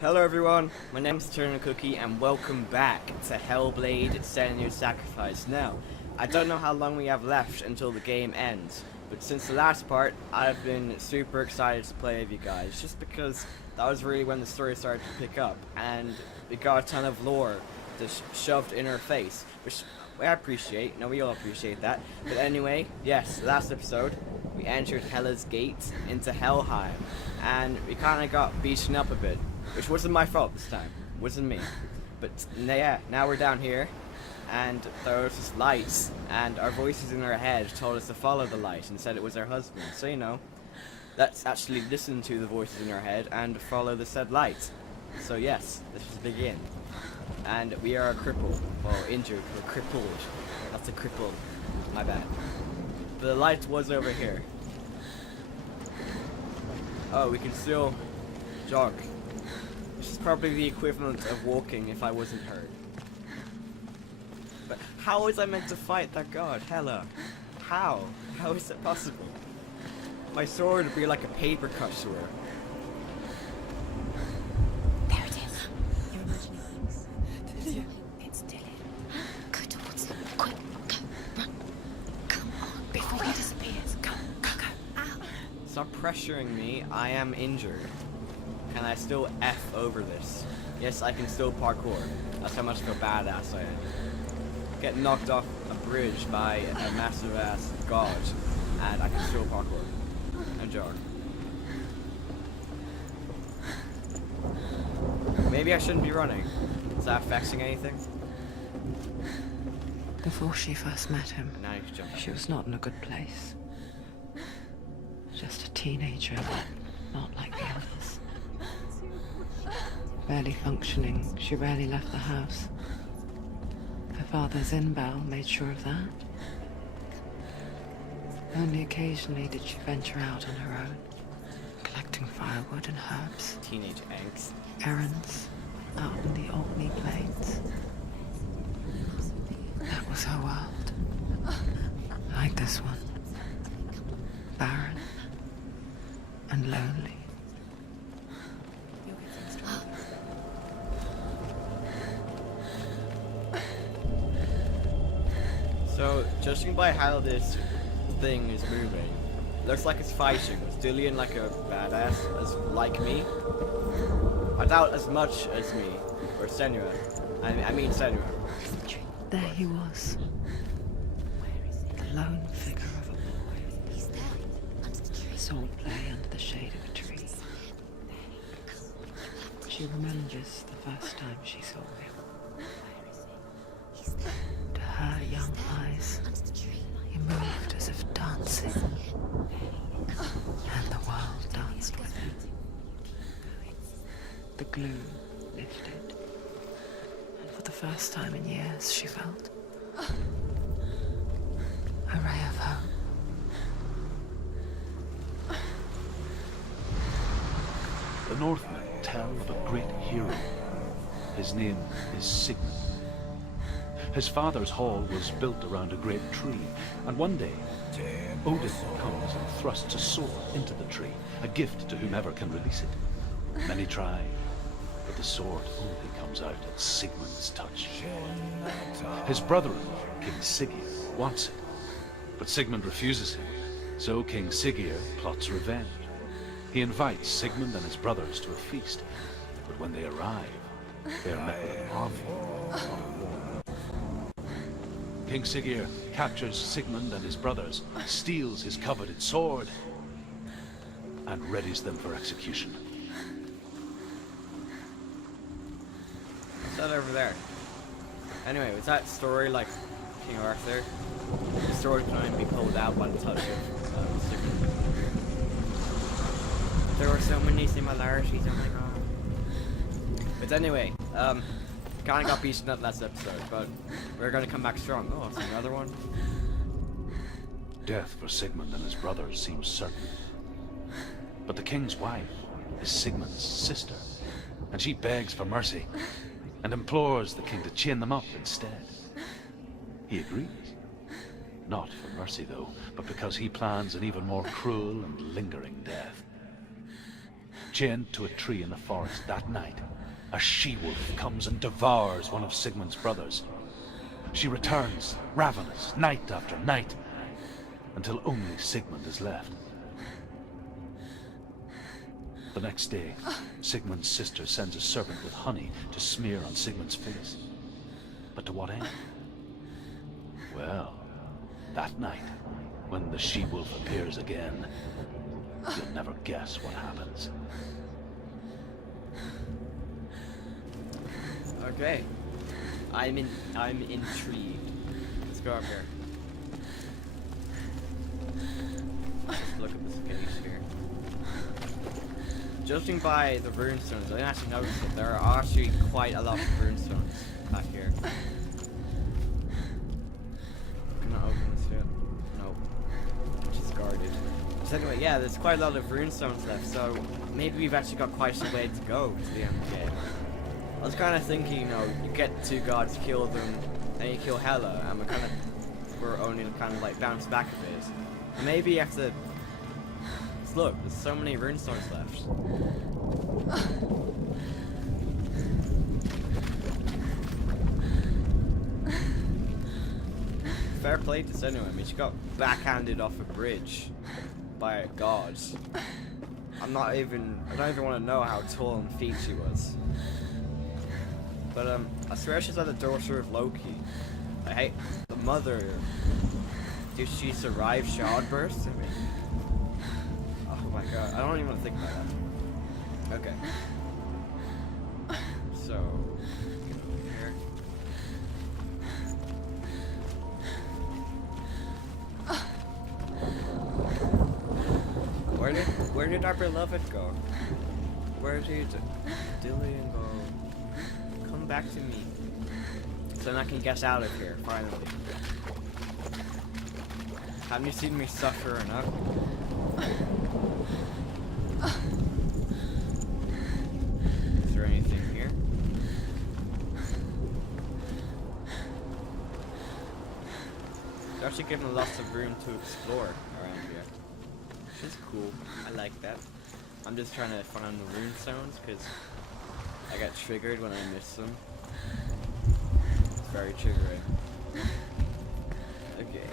Hello everyone, my name's EternalCookie and welcome back to Hellblade Senua Sacrifice. Now, I don't know how long we have left until the game ends, but since the last part, I've been super excited to play with you guys, just because that was really when the story started to pick up, and we got a ton of lore just shoved in our face, which I appreciate. No, we all appreciate that. But anyway, yes, last episode, we entered Hela's gate into Helheim, and we kind of got beaten up a bit. Which wasn't my fault this time. Wasn't me. But yeah, now we're down here, and there was this lights, and our voices in our head told us to follow the light and said it was our husband. So you know, let's actually listen to the voices in our head and follow the said light. So yes, let's just begin. And we are crippled, or injured, or crippled. That's a cripple. My bad. The light was over here. Oh, we can still jog. Which is probably the equivalent of walking if I wasn't hurt. But how was I meant to fight that god, Hela? How? How is it possible? My sword would be like a paper cut sword. There it is. You're imagining things. It's Dylan. Go towards them. Quick, go, run. Come on, before he disappears. Go, go, go. Ow. Stop pressuring me. I am injured. Can I still F over this? Yes, I can still parkour. That's how much of a badass I am. Get knocked off a bridge by a massive ass god, and I can still parkour. And jog. Maybe I shouldn't be running. Is that affecting anything? Before she first met him, And now you can jump. she was not in a good place. Just a teenager, not like the others. Barely functioning, she rarely left the house. Her father's in-bell made sure of that. Only occasionally did she venture out on her own, collecting firewood and herbs, Teenage angst. errands out in the Orkney Plains. That was her world. Like this one. Barren and lonely. So, judging by how this thing is moving, looks like it's fighting. Is Dillian like a badass, as like me? I doubt as much as me, or Senua. I mean Senua. There he was. The lone figure of a boy. He's there, under the tree. Sword play under the shade of a tree. She remembers the first time she saw him. He's there, To her young eyes, under the tree. he moved as if dancing, and the world danced with him. The gloom lifted, and for the first time in years she felt a ray of hope. The Northmen tell of a great hero. His name is Sigmund. His father's hall was built around a great tree, and one day, Odin comes and thrusts a sword into the tree, a gift to whomever can release it. Many try, but the sword only comes out at Sigmund's touch. His brother-in-law, King Siggeir, wants it, but Sigmund refuses him, so King Siggeir plots revenge. He invites Sigmund and his brothers to a feast, but when they arrive, they are met with an army, not a war. King Siggeir captures Sigmund and his brothers, steals his coveted sword, and readies them for execution. What's that over there? Anyway, was that story like King Arthur? The sword can only be pulled out by the touch of Sigmund. There were so many similarities, oh my god. But anyway, kinda got beaten up last episode, but we're gonna come back strong. Oh, it's another one. Death for Sigmund and his brothers seems certain. But the king's wife is Sigmund's sister, and she begs for mercy and implores the king to chain them up instead. He agrees. Not for mercy, though, but because he plans an even more cruel and lingering death. Chained to a tree in the forest that night, a she-wolf comes and devours one of Sigmund's brothers. She returns, ravenous, night after night, until only Sigmund is left. The next day, Sigmund's sister sends a serpent with honey to smear on Sigmund's face. But to what end? Well, that night, when the she-wolf appears again, you'll never guess what happens. Okay. I'm intrigued. Let's go up here. Let's look at this case here. Judging by the runestones, I didn't actually notice it. There are actually quite a lot of runestones back here. Can I open this yet? Nope. It's guarded. So anyway, yeah, there's quite a lot of runestones left, so maybe we've actually got quite some way to go to the end of the game. I was kind of thinking, you know, you get the two gods, kill them, then you kill Hela, and we're only kind of like bounce back a bit. And maybe you have to. Look, there's so many runestones left. Fair play to Senua. I mean, she got backhanded off a bridge by a god. I don't even want to know how tall and feet she was. But I swear she's like the daughter of Loki. I hate the mother. Did she survive childbirth? I mean, oh my god, I don't even want to think about that. Okay. So, get over here. Where did our beloved go? Where did Dillian go? Come back to me. So then I can get out of here, finally. Haven't you seen me suffer enough? Is there anything here? They're actually given lots of room to explore around here. Which is cool. I like that. I'm just trying to find the rune stones because I get triggered when I miss them. It's very triggering. Okay.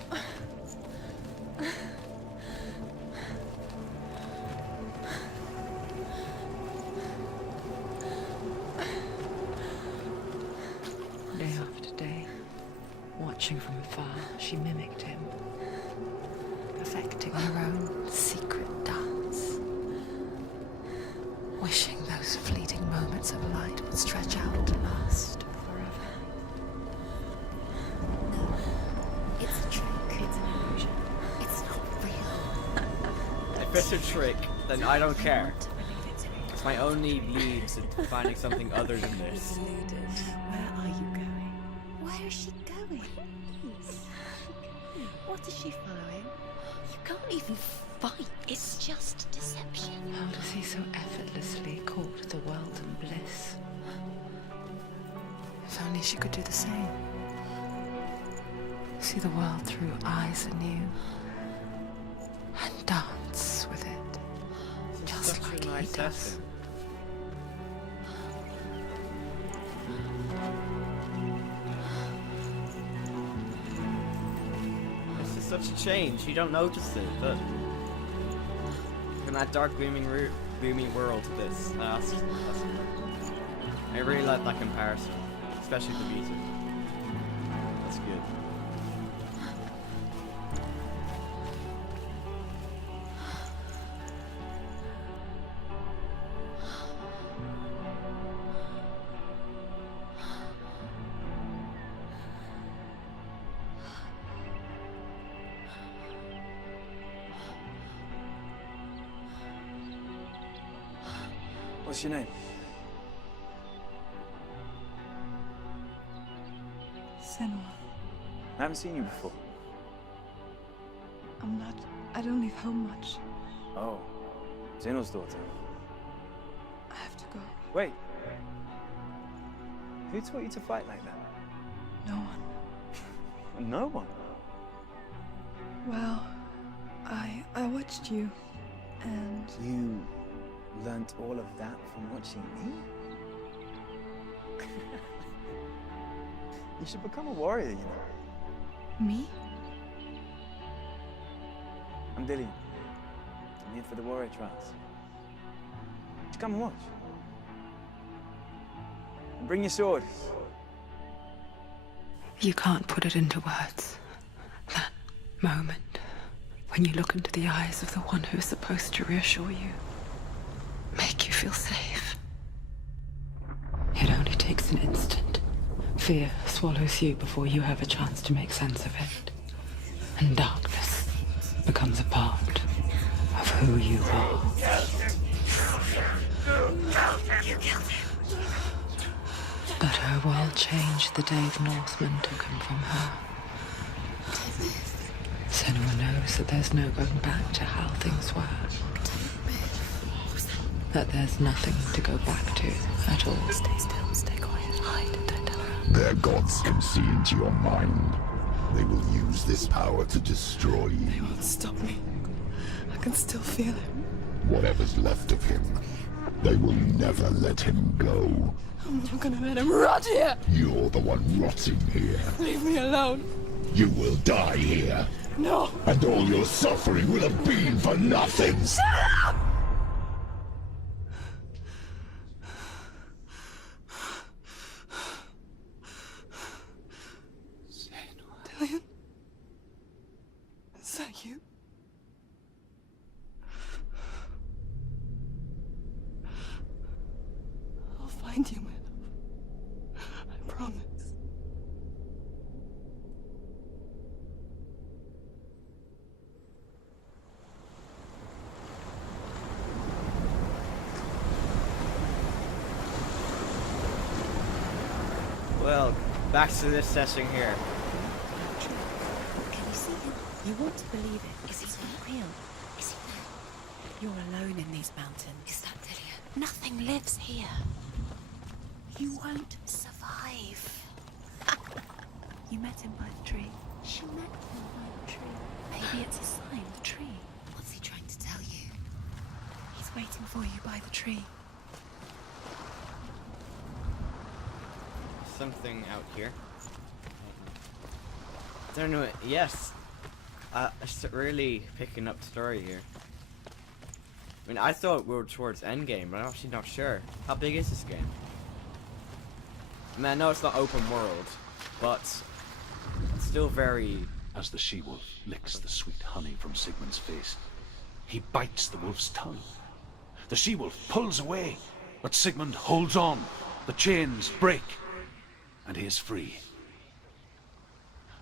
Day after day, watching from afar, she mimicked him, perfecting her own secret dance, wishing those fleeting moments of light would stretch out to last forever. No, it's a trick. It's an illusion. It's not real. If it's a trick, then I don't care. Want to believe it's real. It's my only lead to finding something other than this. Where are you going? Where is she going? What is she following? You can't even fight. It's just deception. How does he so effortlessly court the world and bliss? If only she could do the same. See the world through eyes anew and dance with it, just Such like a nice he does. setting. This is such a change. You don't notice it, but from that dark, gloomy world to this, that's good. I really like that comparison, especially the music. That's good. What's your name? Senua. I haven't seen you before. I don't leave home much. Oh, Zeno's daughter. I have to go. Wait. Who taught you to fight like that? No one. No one. Well, I watched you, and You learnt all of that from watching me? You should become a warrior, you know. Me? I'm Dillian. I'm here for the warrior trials. Just come and watch. And bring your sword. You can't put it into words. That moment when you look into the eyes of the one who is supposed to reassure you, make you feel safe. It only takes an instant. Fear swallows you before you have a chance to make sense of it. And darkness becomes a part of who you are. You killed him. But her world changed the day the Northmen took him from her. Senua knows that there's no going back to how things were. That there's nothing to go back to at all. Stay still, stay quiet, hide, don't tell her. Their gods can see into your mind. They will use this power to destroy you. They won't stop me. I can still feel him. Whatever's left of him, they will never let him go. I'm not gonna let him rot here. You're the one rotting here. Leave me alone. You will die here, No. and all your suffering will have been for nothing. Dillian? Is that you? I'll find you, my love. I promise. Well, back to this session here. Can you see him? You want to believe it. Is he not real? Is he there? You're alone in these mountains. Is that Dillian? Nothing lives here. You won't survive. You met him by the tree. She met him by the tree. Maybe it's a sign, the tree. What's he trying to tell you? He's waiting for you by the tree. Something out here. I don't know. Yes, it's really picking up story here. I mean, I thought we were towards endgame, but I'm actually not sure. How big is this game? I mean, I know it's not open world, but it's still very. As the she-wolf licks the sweet honey from Sigmund's face, he bites the wolf's tongue. The she-wolf pulls away, but Sigmund holds on. The chains break, and he is free.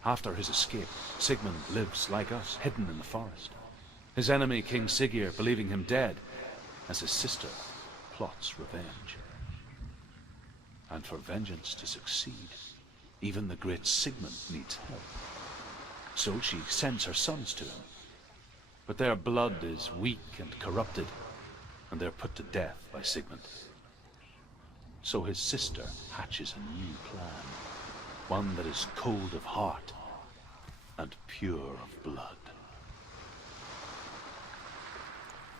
After his escape, Sigmund lives like us, hidden in the forest. His enemy, King Siggeir, believing him dead, as his sister plots revenge. And for vengeance to succeed, even the great Sigmund needs help. So she sends her sons to him. But their blood is weak and corrupted, and they're put to death by Sigmund. So his sister hatches a new plan, one that is cold of heart and pure of blood.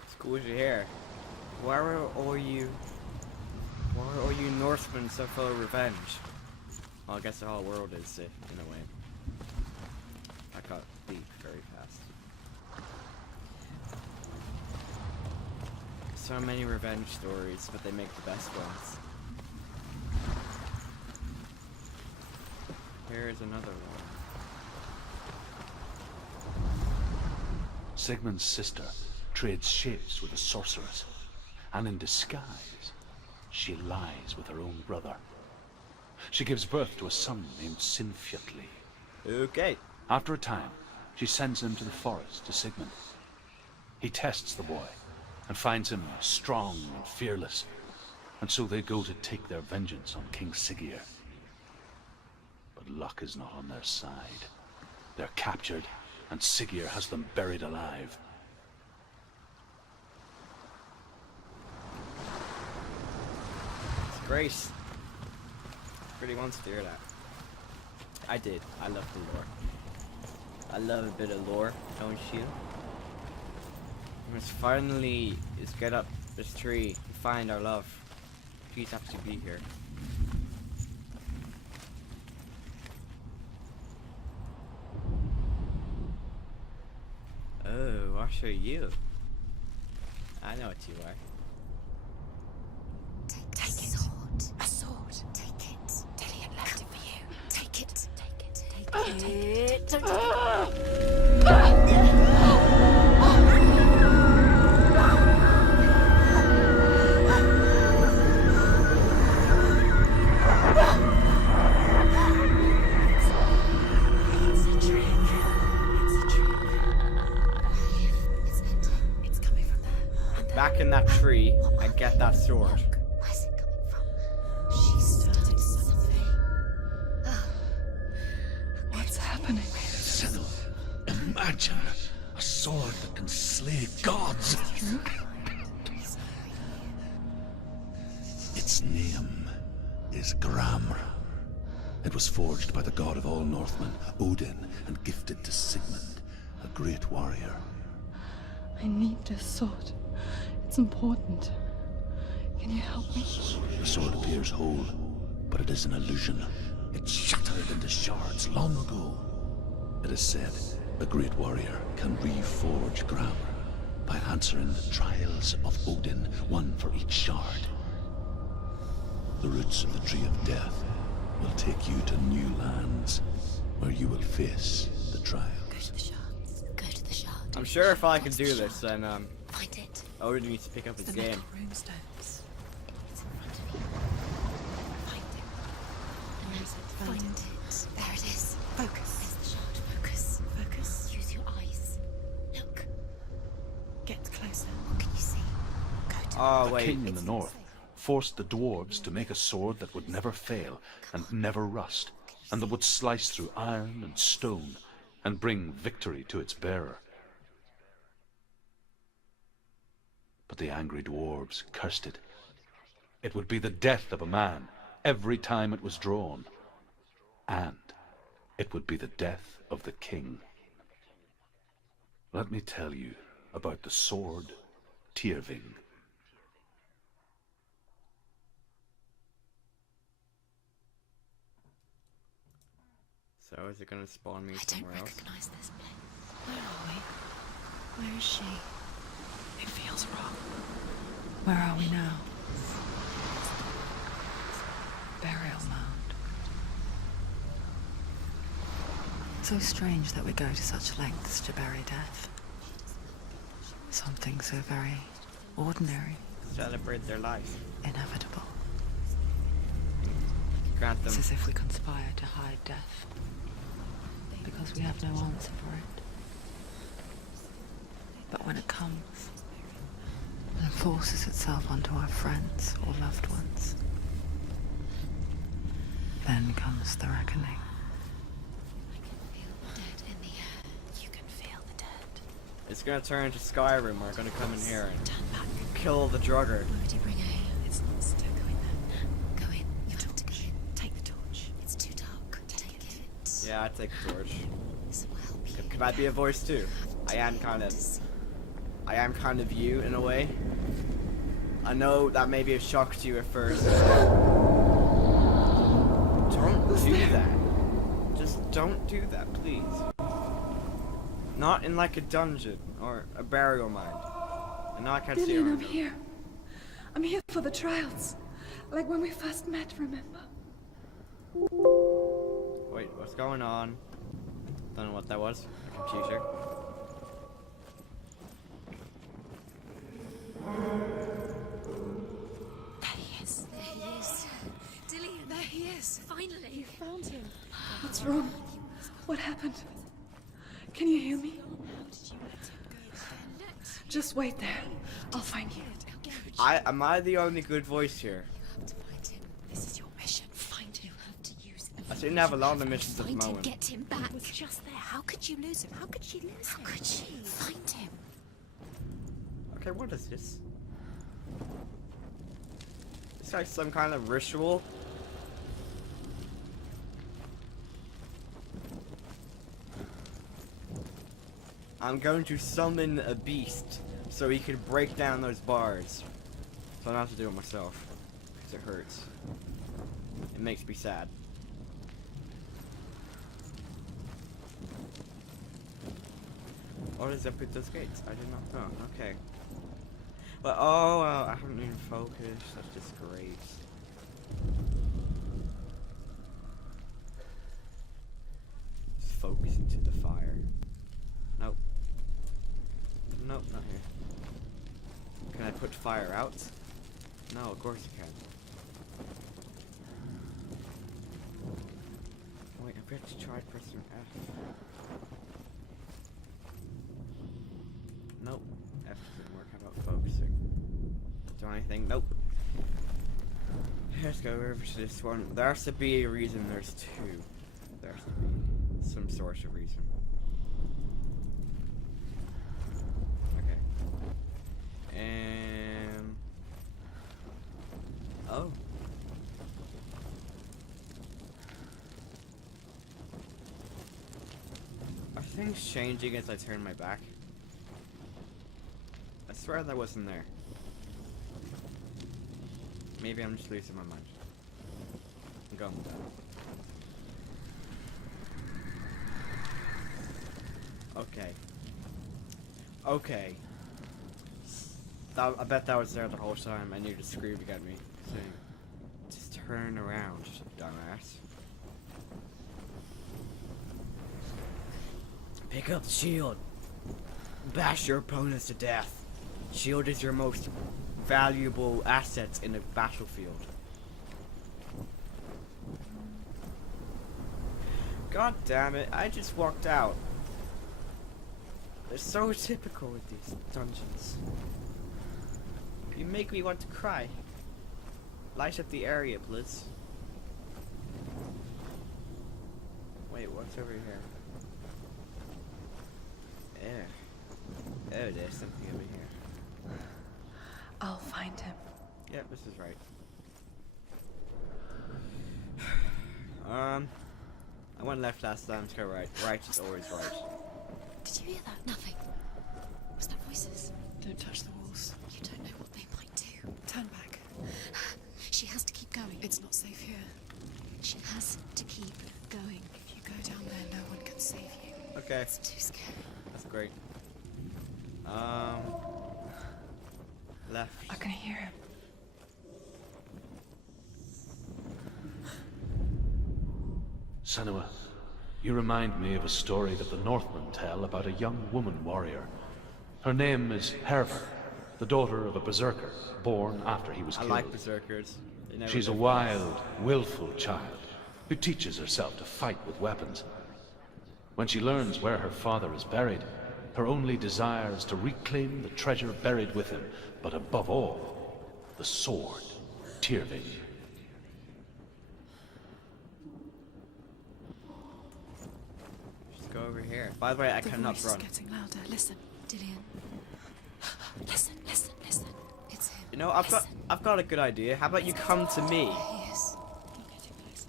It's cool to hear. Why are all you Northmen so full of revenge? Well, I guess the whole world is, in a way. I got deep very fast. So many revenge stories, but they make the best ones. Here's another one. Sigmund's sister trades shapes with a sorceress, and in disguise, she lies with her own brother. She gives birth to a son named Sinfjotli. Okay. After a time, she sends him to the forest to Sigmund. He tests the boy and finds him strong and fearless, and so they go to take their vengeance on King Siggeir. But luck is not on their side. They're captured, and Siggeir has them buried alive. It's Grace. Really wants to hear that. I did. I love the lore. I love a bit of lore, don't you? It's finally this tree and find our love. Please have to be here. Oh, what are you? I know what you are. Take it. A sword. Take it. Dillian left it for you. Take it. Take it. Take it. Don't take it. Back in that tree and get that sword. Where's it coming from? She started something. What's happening? Senua, imagine a sword that can slay gods. Its name is Gram. It was forged by the god of all Northmen, Odin, and gifted to Sigmund, a great warrior. I need this sword. It's important. Can you help me? The sword appears whole, but it is an illusion. It shattered into shards long ago. It is said a great warrior can reforge Gram by answering the trials of Odin, one for each shard. The roots of the Tree of Death will take you to new lands, where you will face the trial. Go to the shards. Go to the shard. I'm sure if I can do this, then Find it. Odin needs to pick up his game. Runestones. It's in front of you. Find it. Where is it? Find it. There it is. Focus. There's the shard. Focus. Focus. Use your eyes. Look. Get closer. What can you see? Go to Oh The wait. king in the north forced the dwarves to make a sword that would never fail and never rust, and that would slice through iron and stone and bring victory to its bearer. But the angry dwarves cursed it. It would be the death of a man every time it was drawn. And it would be the death of the king. Let me tell you about the sword Tyrving. So is it gonna spawn me I don't somewhere else? recognize this place. Where are we? Where is she? It feels wrong. Where are we now? Burial mound. So strange that we go to such lengths to bury death. Something so very ordinary, Celebrate their life. inevitable. Grant them. It's as if we conspire to hide death. Because we have no answer for it. But when it comes and forces itself onto our friends or loved ones, then comes the reckoning. Feel the dead in the air. You can feel the dead. It's gonna turn into Skyrim. We're gonna come in here and Turn back. kill the Drugger. Where would you bring her? It's not stuck. Go in there. Go in. You have to go in. Take the torch. It's too dark. Take it. Yeah, I take the torch. This will help you. Could I be a voice too? I am kind of you in a way. I know that may be a shock to you at first. Don't do that. Just don't do that, please. Not in like a dungeon or a burial mound. I know I can't see Dillian, her. I'm here. I'm here for the trials. Like when we first met, remember? Wait, what's going on? Don't know what that was. A computer. There he is. There he is. Dillian. There he is. Finally. You found him. What's wrong? What happened? Can you hear me? Just wait there. I'll find you. Am I the only good voice here? You have to find him. This is your mission. Find him. You have to use him. I seem to have a lot of missions at the Find him. moment. Get him back. He was just there. How could you lose him? How could she lose him? How could she? Find him. Okay, what is this? It's like some kind of ritual. I'm going to summon a beast so he can break down those bars. So I don't have to do it myself. Because it hurts. It makes me sad. What is up with those gates? I did not know. Okay. But oh, I haven't even focused. That's just great. Just focus into the fire. Nope. Nope, not here. Can I put fire out? No, of course you can. Wait, I bet to try pressing F. Nope. F didn't work. How about focusing? Do anything? Nope. Let's go over to this one. There has to be a reason there's two. There has to be some sort of reason. Okay. Oh. Are things changing as I turn my back? I swear that wasn't there. Maybe I'm just losing my mind. I'm going with that. Okay. Okay. I bet that was there the whole time. I knew to scream to get me. Saying, just turn around, dumbass. Pick up the shield. Bash your opponents to death. Shield is your most valuable asset in a battlefield. God damn it, I just walked out. They're so typical with these dungeons. You make me want to cry. Light up the area, please. Wait, what's over here? Oh, there's something over here. I'll find him. Yep, this is right. I went left last time, let's go right. Right is always right. Did you hear that? Nothing. Was that voices? Don't touch the walls. You don't know what they might do. Turn back. She has to keep going. It's not safe here. She has to keep going. If you go down there, no one can save you. Okay, It's too scary. that's great. Left. I can hear him. Senua, you remind me of a story that the Northmen tell about a young woman warrior. Her name is Herva, the daughter of a berserker, born after he was I killed. like berserkers. They never She's a live wild, willful child who teaches herself to fight with weapons. When she learns where her father is buried, her only desire is to reclaim the treasure buried with him, but above all, the sword, Tyrving. Just go over here. By the way, I The cannot voice run. is getting louder. Listen. Dillian. Listen, listen, listen. It's him. You know, I've got a good idea. How about you come to me? He is. You're getting closer.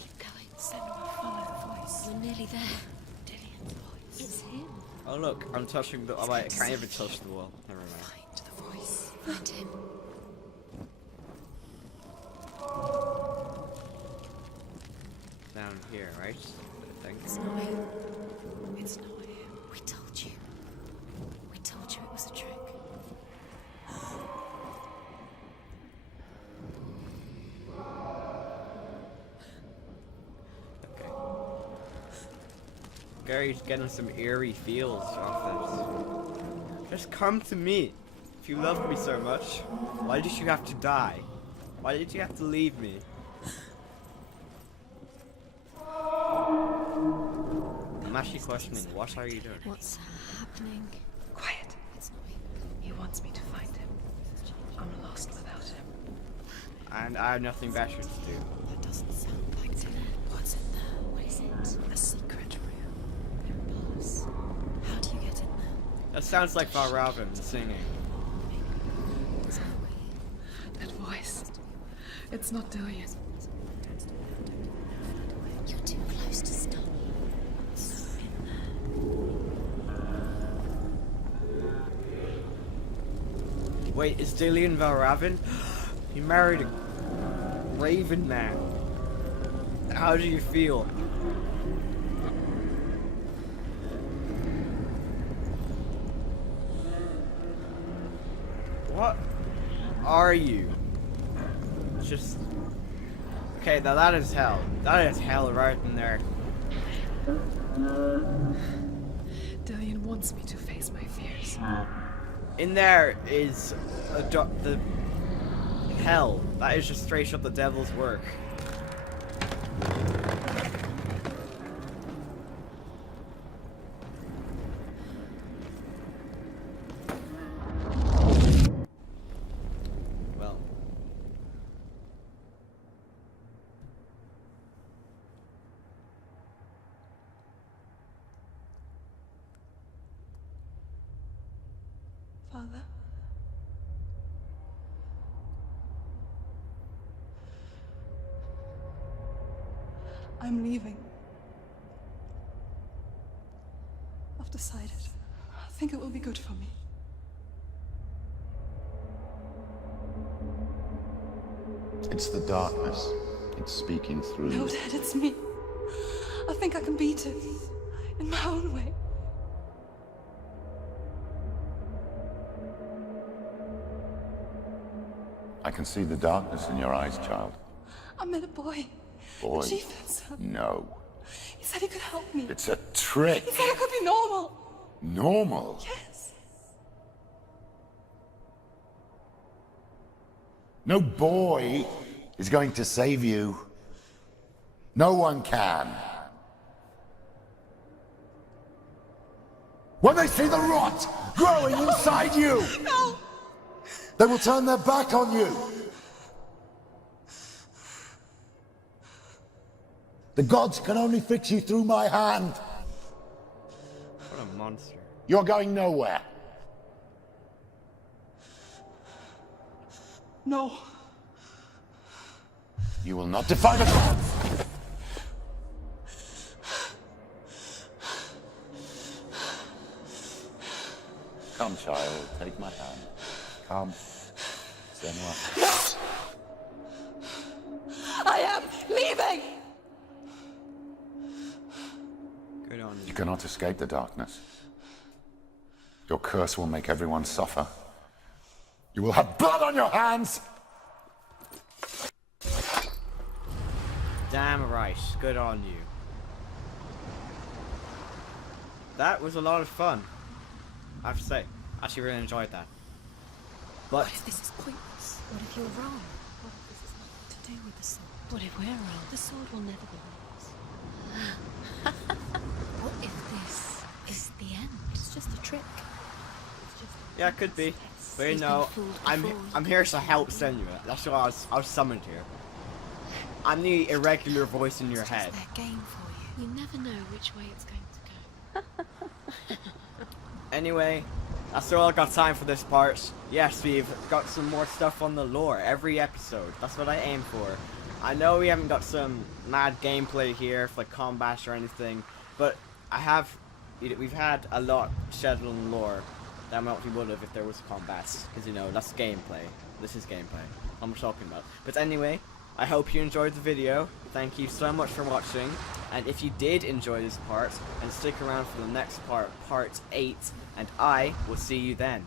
Keep going. Senua, follow the voice. We're nearly there. Dillian's voice. It's him. Oh look, I'm touching the. Oh wait, I can't even touch the wall. Never mind. Find the voice. Find him. Down here, right? I think. It's not him. It's not him. We told you. We told you it was a trick. Okay. Gary's getting some eerie feels off this. Just come to me. If you love me so much, why did you have to die? Why did you have to leave me? I'm actually questioning, what are you doing? What's happening? Quiet. It's not him. He wants me to find him. I'm lost without him. And I have nothing better to do. That doesn't sound like Dillian. What's in there? What is it? A secret room. Pass. How do you get in there? That sounds like Valravn singing. There's no way. That voice. It's not Dillian. You're too close to stop. Wait, is Dillian Valravn? He married a Raven man. How do you feel? What are you? Just... Okay, now that is hell. That is hell right in there. Dillian wants me to face my fears. In there is the hell. That is just straight up the devil's work. Well. Father? I'm leaving. I've decided. I think it will be good for me. It's the darkness. It's speaking through No, you. Dad, it's me. I think I can beat it. In my own way. I can see the darkness in your eyes, child. I met a boy. Boy. The chief and son. No. He said he could help me. It's a trick. He said I could be normal. Normal. Yes. No boy is going to save you. No one can. When they see the rot growing inside you, No! they will turn their back on you. The gods can only fix you through my hand. What a monster. You're going nowhere. No. You will not defy the gods. Come, child, take my hand. Come. Senua. I am leaving! Good on You you. cannot escape the darkness. Your curse will make everyone suffer. You will have blood on your hands! Damn right. Good on you. That was a lot of fun. I have to say. I actually really enjoyed that. But What if this is pointless? What if you're wrong? What if this is nothing to do with the sword? What if we're wrong? The sword will never be ours. What if this is the end? It's just a trick. It's just yeah, it could be. Yes, But you he's been know, fooled I'm before. here to help Senua. That's why I was summoned here. I'm the irregular voice in your It's head. just their game for you. You never know which way it's going to go. Anyway, that's all I got time for this part. Yes, we've got some more stuff on the lore every episode. That's what I aim for. I know we haven't got some mad gameplay here for like combat or anything, but we've had a lot scheduled in lore that we would have if there was combat, because you know that's gameplay. This is gameplay I'm talking about. But anyway, I hope you enjoyed the video. Thank you so much for watching, and if you did enjoy this part, then stick around for the next part, part 8, and I will see you then.